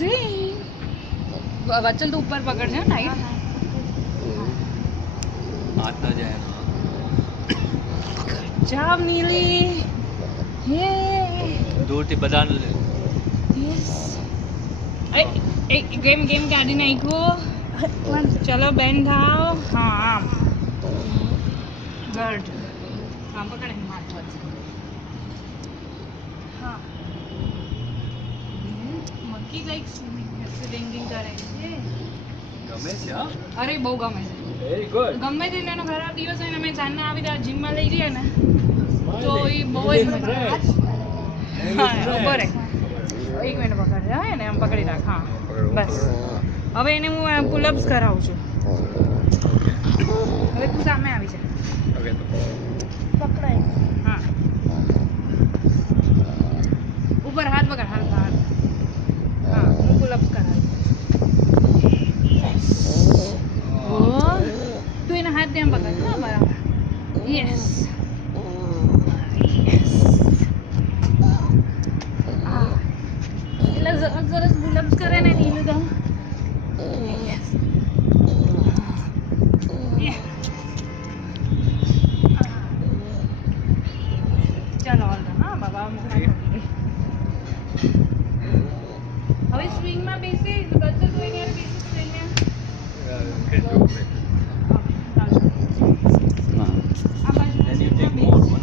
swing वचल तो ऊपर पकड़ जा टाइट हाथ ना जाए ना जाम नीली ये दूर થી બધા यस एक गेम गेम काढी नाखो चलो बेन थाओ हाँ आम गुड आम पकड़े हाथ हाँ मक्की लाइक સ્વિંગિંગ કરે છે ગમે છે હા અરે બહુ ગમે છે વેરી ગુડ ગમે તે એનો ખરાબ દિવસ હોય ને અમે સાંજના આવી ત્યાં જીમમાં લઈ જઈએ ને તો એ બહુ જ મજા હા ઉભો રહે એક મિનિટ પકડ હા ને આમ પકડી રાખ હા બસ હવે એને હું પુલઅપ્સ કરાવું છું હવે તું સામે આવી જા ઓકે તો પકડાય હા ઉપર હાથ પકડ હાથ હાથ હા હું પુલઅપ્સ કરાવું ઓ તું એના હાથ ત્યાં પકડ હા બરાબર યસ એટલે સરસ સરસ પુલઅપ્સ કરે ને નીલું તો યસ ચાલો હા બાબા હવે સ્વિંગમાં બેસી બચ્ચો તું એને બેસી સ્વિંગમાં ઓકે